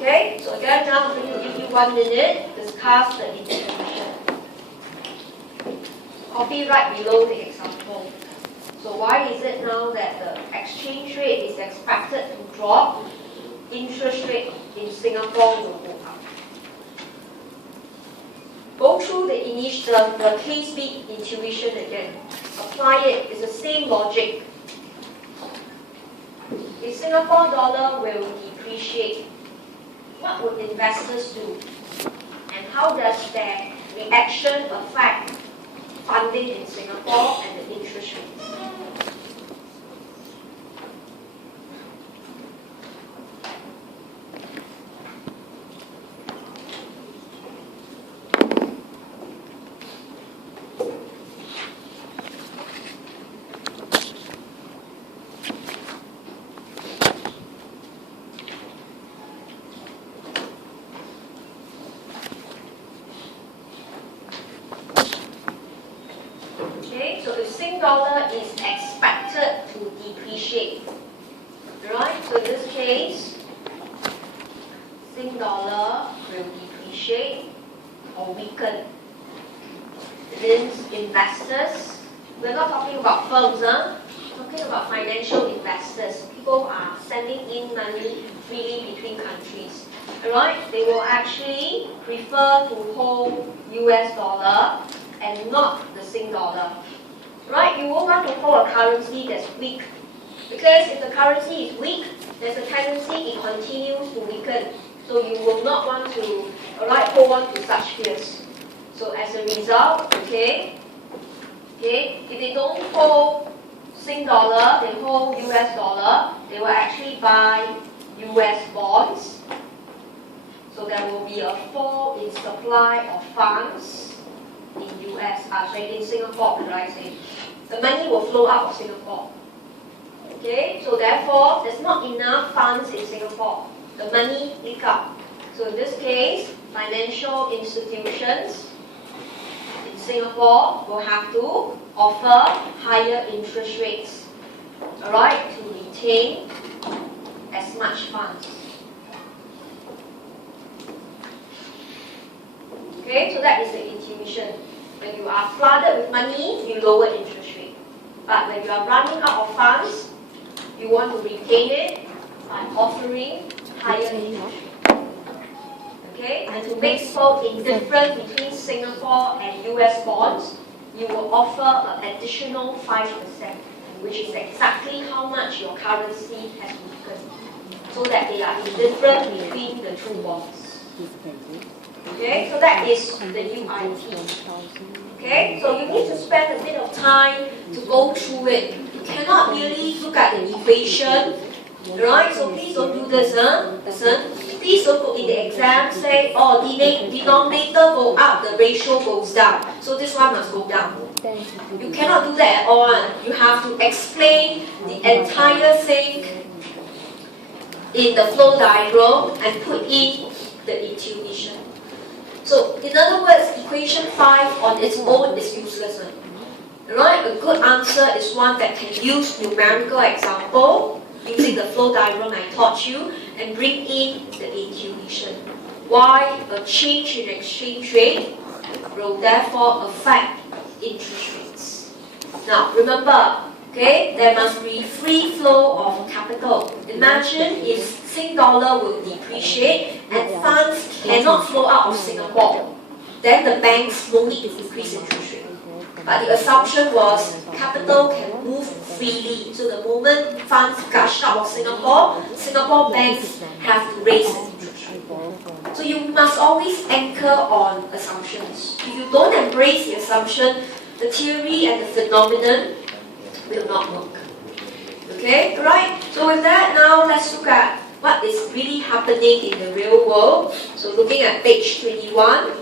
Okay, so again, now I'm going to give you 1 minute to discuss the intuition. Copy right below the example. So why is it now that the exchange rate is expected to drop? Interest rate in Singapore will go up. Go through the case B intuition again. Apply it. It's the same logic. If Singapore dollar will depreciate, what would investors do? And how does their reaction affect funding in Singapore and the interest rates? Okay, so if Sing dollar is expected to depreciate, right? So in this case, Sing dollar will depreciate or weaken. It means investors, we're not talking about firms, talking about financial investors. People are sending in money freely between countries. Alright, they will actually prefer to hold US dollar and not the Sing dollar. Right? You won't want to hold a currency that's weak. Because if the currency is weak, there's a tendency it continues to weaken. So you will not want to hold on to such fears. So as a result, okay, if they don't hold Sing dollar, they hold US dollar, they will actually buy US bonds. So there will be a fall in supply of funds in in Singapore, right? The money will flow out of Singapore. Okay, so therefore, there's not enough funds in Singapore. The money leak out. So in this case, financial institutions in Singapore will have to offer higher interest rates, alright, to retain as much funds. Okay, so that is the intuition. When you are flooded with money, you lower interest rate. But when you are running out of funds, you want to retain it by offering higher interest rate. Okay, and to make so indifferent between Singapore and US bonds, you will offer an additional 5%, which is exactly how much your currency has weakened, so that they are indifferent between the two bonds. Okay, so that is the UIT. Okay, so you need to spend a bit of time to go through it. You cannot really look at the equation, right? So please don't do this, Listen, please don't go in the exam say, oh, denominator go up, the ratio goes down. So this one must go down. You cannot do that at all. You have to explain the entire thing in the flow diagram and put in the intuition. So, in other words, equation 5 on its own is useless. Right? A good answer is one that can use numerical example, using the flow diagram I taught you, and bring in the intuition. Why a change in exchange rate will therefore affect interest rates. Now, remember, okay, there must be free flow of capital. Imagine if Sing dollar will depreciate and funds cannot flow out of Singapore. Then the banks no need to increase interest rate. But the assumption was capital can move freely. So the moment funds gush out of Singapore, Singapore banks have to raise the interest rate. So you must always anchor on assumptions. If you don't embrace the assumption, the theory and the phenomenon will not work. Okay, right? So with that, now let's look at what is really happening in the real world. So looking at page 21.